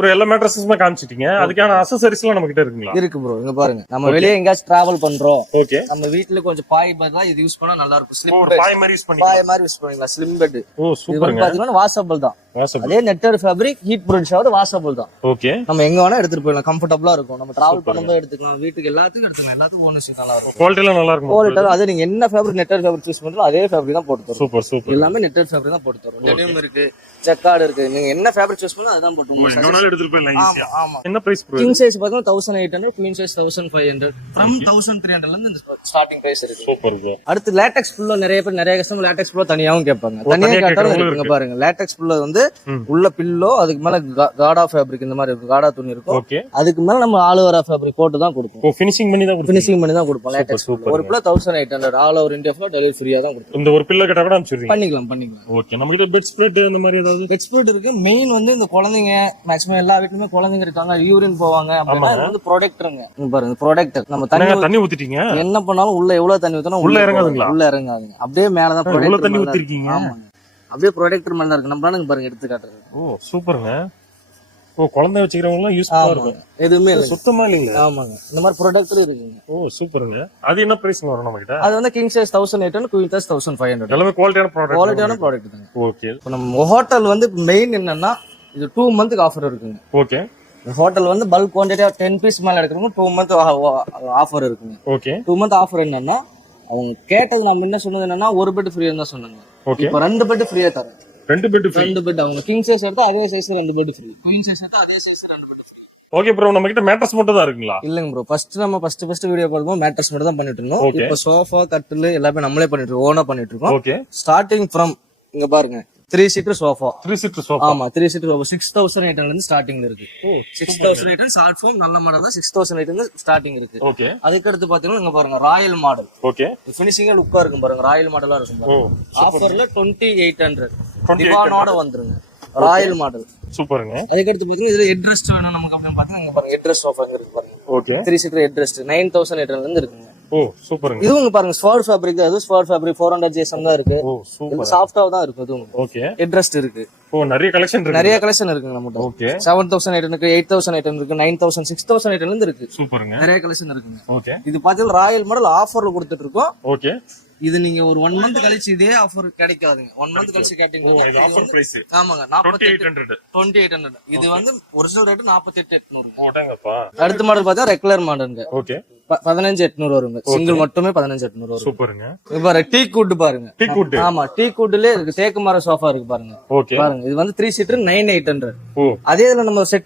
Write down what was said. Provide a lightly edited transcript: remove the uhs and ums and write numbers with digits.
Bro எல்லா மேட்ரஸஸுமே காமிச்சிட்டீங்க. அதுக்கான அக்சஸரிஸ் எல்லாம் நம்ம கிட்ட இருக்குங்களா? இருக்கு ப்ரோ. இங்க பாருங்க, நம்ம வெளியே எங்கயாச்சும் டிராவல் பண்றோம், ஓகே, நம்ம வீட்ல கொஞ்சம் பாய் பதிலா இது யூஸ் பண்ணா நல்லா இருக்கும். ஸ்லிம் ஒரு பாய் மாதிரி யூஸ் பண்ணிக்கலாம். பாய் மாதிரி யூஸ் பண்ணிக்கலாம். Slim bed. ஓ இது சூப்பர்ங்க. பாத்தீங்கன்னா வாஷபிள் தான். அதே நெட்டட் ஃபேப்ரிக், ஹீட் ப்ரூஃப் ஷாவது வாஷபிள் தான். ஓகே, நம்ம எங்க வேணா எடுத்துட்டு போயிடலாம். கம்ஃபர்டபுளா இருக்கும். நம்ம டிராவல் பண்ணும்போது எடுத்துக்கலாம், வீட்டுக்கு எல்லாத்துக்கும் எடுத்துக்கலாம். எல்லாத்துக்கும் ஓனர்ஷிப் நல்லா இருக்கும். குவாலிட்டி எல்லாம் நல்லா இருக்கும். குவாலிட்டி அது நீங்க என்ன ஃபேப்ரிக் நெட்டட் ஃபேப்ரிக் சூஸ் பண்றோம் அதே ஃபேப்ரிக் தான் போட்டு தரோம். Super super. எல்லாமே நெட்டட் ஃபேப்ரிக் தான் போட்டு தரோம். டெனிம் இருக்கு, ஜக்கார்ட் இருக்கு. நீங்க என்ன ஃபேப்ரிக் சூஸ் பண்ணா அதான் போட்டு எங்க வேணாலும் எடுத்துட்டு போயிடலாம் ஈஸியா. ஆமா. என்ன பிரைஸ் ப்ரோ? கிங் சைஸ் பார்த்தா 1800, குவீன் சைஸ் 1500, from 1300 ல இருந்து ஸ்டார்டிங் பிரைஸ் இருக்கு. Super bro. அடுத்து லேட்டெக்ஸ் ஃபுல்லா நிறைய பேர் நிறைய கஸ்டமர் லேட்டெக்ஸ் ஃபுல்லா தனியாவும் கேட்பாங்க. தனியா கேட்டாலும் இருக்குங்க பாருங்க. லேட்டெக்ஸ் ஃபுல்லா வந்து உள்ள பில்லோ, அதுக்கு மேல காடா ஃபேப்ரிக் இந்த மாதிரி இருக்கும், காடா துணி இருக்கும். ஓகே, அதுக்கு மேல நம்ம ஆல் ஓவர் ஃபேப்ரிக் போட்டு தான் கொடுப்போம். ஓ ஃபினிஷிங் பண்ணி தான் கொடுப்போம். ஃபினிஷிங் பண்ணி தான் கொடுப்போம். லேட்டெக்ஸ் ஒரு பில்லோ 1800, ஆல் ஓவர் இந்தியா ஃபுல்லா டெலிவரி ஃப்ரீயா தான் கொடுப்போம். இந்த ஒரு பில்லோ கேட்டா கூட அனுப்பிச்சிடுறீங்க? பண்ணிக்கலாம். ஓகே, நம்ம கிட்ட பெட் ஸ்ப்ரெட் அந்த மாதிரி ஏதாவது? பெட் ஸ்ப்ரெட் இருக்கு. மெயின் வந்து இந்த குழந்தைங்க மேக்ஸிமம் எல்லா வீட்லயுமே குழந்தைங்க இருக்காங்க, யூரின் போவாங்க அப்படின்னா இது வந்து ப்ரொடெக்டருங்க. பாருங்க ப்ரொடெக்டர். நம்ம தண்ணி ஊத்திட்டீங்க, என்ன பண்ணாலும் உள்ள எவ்வளவு தண்ணி ஊத்தணும் உள்ள இறங்காதுங்களா? உள்ள இறங்காதுங்க. அப்படியே மேலதான் ப்ரொடெக்டர். தண்ணி ஊத்திருக்கீங்க? அப்படியே ப்ரொடெக்டர் மேல இருக்கு. நம்ம பாருங்க எடுத்து காட்டுறது. ஓ சூப்பருங்க. ஓ குழந்தை வச்சுக்கிறவங்க எல்லாம் யூஸ் பண்ணுவாங்க. எதுவுமே இல்ல, சுத்தமா இல்லைங்க. ஆமாங்க. இந்த மாதிரி ப்ரொடெக்டர் இருக்குங்க. ஓ சூப்பருங்க. அது என்ன பிரைஸ் வரும் நம்ம கிட்ட? அது வந்து கிங் சைஸ் 1800, குவீன் சைஸ் 1500. எல்லாமே குவாலிட்டியான ப்ராடக்ட். குவாலிட்டியான ப்ராடக்ட் தாங்க. ஓகே, இப்போ நம்ம ஹோட்டல் வந்து மெயின் என்னன்னா இது 2 மந்த்க்கு ஆஃபர் இருக்குங்க. ஓகே, ஹோட்டல் வந்து பல்க் குவான்டிட்டி 10 பீஸ் மேல எடுக்கிறவங்க 2 மந்த் ஆஃபர் இருக்குங்க. ஓகே, 2 மந்த் ஆஃபர் என்னன்னா அவங்க கேட்டது நம்ம என்ன சொன்னது என்னன்னா ஒரு பெட் ஃப்ரீயா தான் சொன்னாங்க. ஓகே, இப்போ 2 பெட் ஃப்ரீயா தரேன். 2 பெட் ஃப்ரீ. 2 பெட் அவங்க கிங் சைஸ் எடுத்தா அதே size 2 bed free, queen size எடுத்தா அதே size 2 bed free. Okay bro, நம்ம கிட்ட மேட்ரஸ் மட்டும் தான் இருக்குங்களா? இல்லங்க ப்ரோ, நம்ம ஃபர்ஸ்ட் வீடியோ போடும்போது மேட்ரஸ் மட்டும் தான் பண்ணிட்டு இருந்தோம். இப்போ சோஃபா, கட்டில் எல்லாமே நம்மளே பண்ணிட்டு இருக்கோம், ஓனா பண்ணிட்டு இருக்கோம். ஓகே, ஸ்டார்டிங் ஃப்ரம் இங்க பாருங்க 3 சீட்டர் சோஃபா. 3 seater sofa. ஆமா, 3 சீட்டர் சோஃபா 6800 ல இருந்து ஸ்டார்டிங் இருக்கு. ஓ 6800 ஷார்ட் ஃபார்ம் நல்ல மாடல் தான். 6800 ல இருந்து ஸ்டார்டிங் இருக்கு. ஓகே, அதுக்கு அடுத்து பாத்தீங்கன்னா இங்க பாருங்க ராயல் மாடல். ஓகே, ஃபினிஷிங்கா லுக்கா இருக்கும் பாருங்க, ராயல் மாடலா இருக்கும் பாருங்க. ஆஃபர்ல 2800 திவானோட வந்துருங்க. ராயல் மாடல் சூப்பருங்க. அதுக்கு அடுத்து பாத்தீங்கன்னா இதுல ஹெட் ரெஸ்ட் வேணும் நமக்கு அப்படின்னு பாத்தீங்கன்னா இங்க பாருங்க ஹெட் ரெஸ்ட் சோஃபா இருக்கு பாருங்க. ஓகே, 3 சீட்டர் ஹெட் ரெஸ்ட் 9800 ல இருந்து இருக்குங்க. ஓ சூப்பருங்க. இதுவும் பாருங்க ஸ்வாட் ஃபேப்ரிக். அது ஸ்வாட் ஃபேப்ரிக் 400 ஜேசம் தான் இருக்கு. ஓ சூப்பர். சாஃப்ட்டா தான் இருக்கும். இதுவும் ஓகே, ஹெட் ரெஸ்ட் இருக்கு. ஓ நிறைய கலெக்ஷன் இருக்கு. நிறைய கலெக்ஷன் இருக்குங்க நம்மட்ட. ஓகே, 7800 இருக்கு, 8800 இருக்கு, 9000, 6800 ல இருந்து இருக்கு. சூப்பருங்க. நிறைய கலெக்ஷன் இருக்குங்க. ஓகே, இது பாத்தீங்கன்னா ராயல் மாடல் ஆஃபர்ல கொடுத்துட்டு இருக்கோம். ஓகே, இது நீங்க ஒரு 1 மந்த் கழிச்சு இதே ஆஃபர் கிடைக்காதுங்க. 1 மந்த் கழிச்சு கேட்டீங்கன்னா இது ஆஃபர் பிரைஸ். ஆமாங்க 2800. இது வந்து ஒரிஜினல் ரேட் 48800. ஓடங்கப்பா. அடுத்த மாடல் பார்த்தா ரெகுலர் மாடலுங்க. ஓகே, 15800 வருங்க. சிங்கிள் மட்டுமே 15800 வரும். சூப்பருங்க. இது பாருங்க டீ குட் பாருங்க. Tea good. ஆமா, டீ குட்லயே இருக்கு. தேக்கு மர சோஃபா இருக்கு பாருங்க. ஓகே, பாருங்க இது வந்து 3 சீட்டர் 9800. ஓ அதே இதுல நம்ம செட்